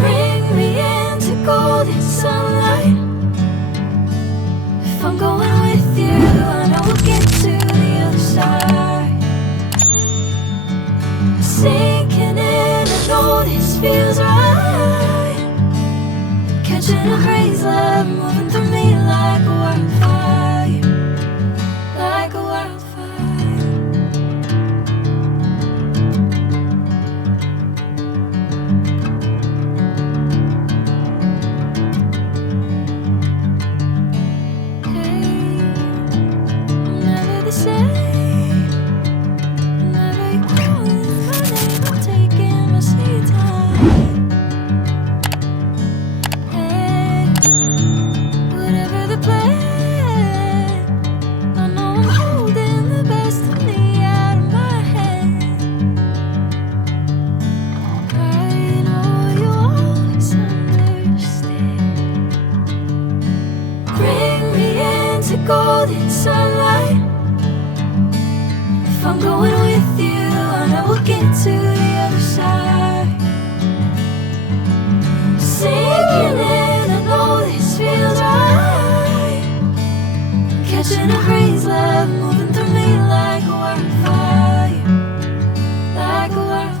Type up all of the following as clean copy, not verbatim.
Bring me into golden sunlight. If I'm going with you, I know we'll get to the other side. Sinking in, I know this feels right. Catching a crazy love moving through me like a wildfire, like a wildfire. Never the same. Whenever you call my name, I'm taking my sweet time. Hey, whatever the plan, I know I'm holding the best of me out of my hand. I know you always understand. Bring me into golden sunlight. If I'm going with you, I know we'll get to the other side. Sinking in, I know this feels right. Catching a crazy love moving through me like a wildfire, like a wildfire.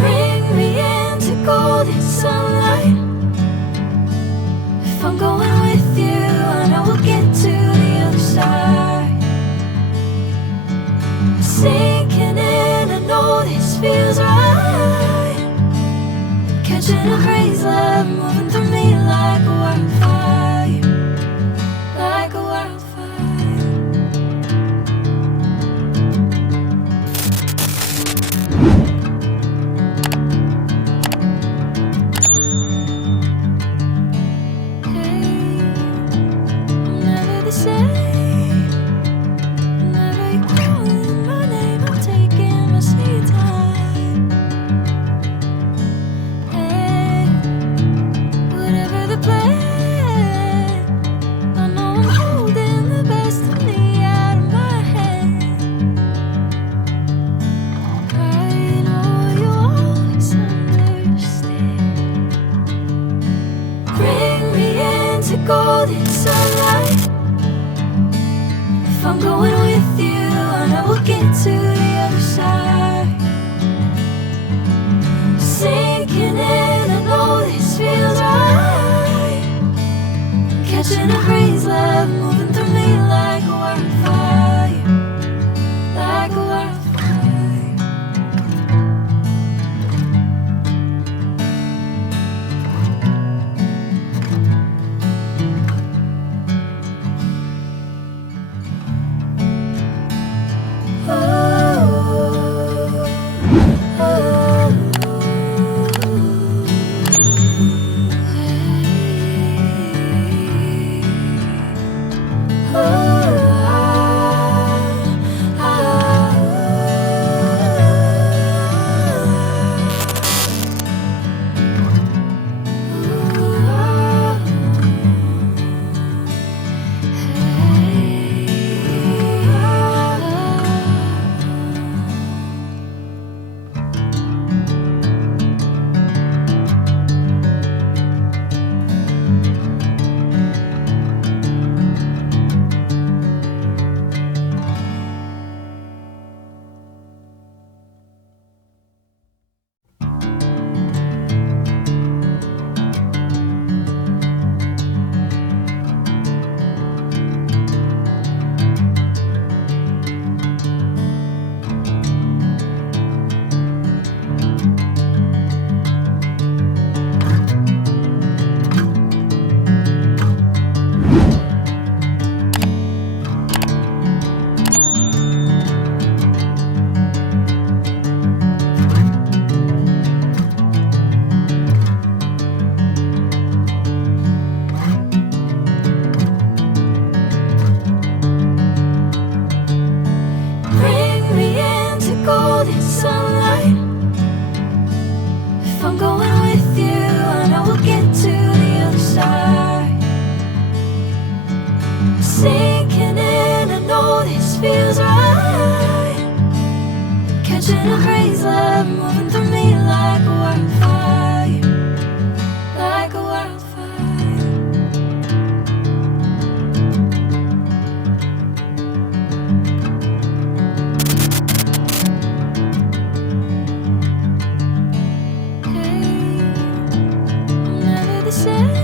Bring me into golden sunlight. If I'm going with you, I know we'll get to the other side. Sinking in, I know this feels right. Catching a crazy love moving through me like a wildfire, like a wildfire. Never the same. Whenever you call my name, I'm taking my sweet time. Hey, whatever the plan. golden sunlight. If I'm going with you, I know we'll get to the other side. Sinking in, I know this feels right. Catching a breeze, love moving through me like a wildfire, like a wildfire. Sinking in, I know this feels right. Catching a breeze, love moving through me like a wildfire, like a wildfire. Hey, I'm never the same.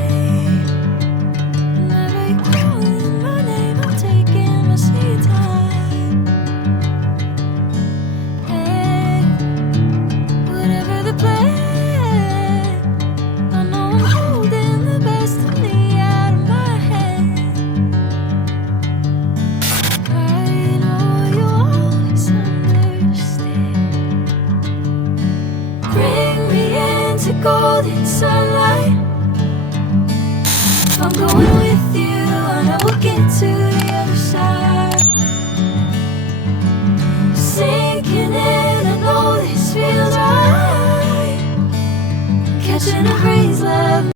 Golden sunlight, I'm going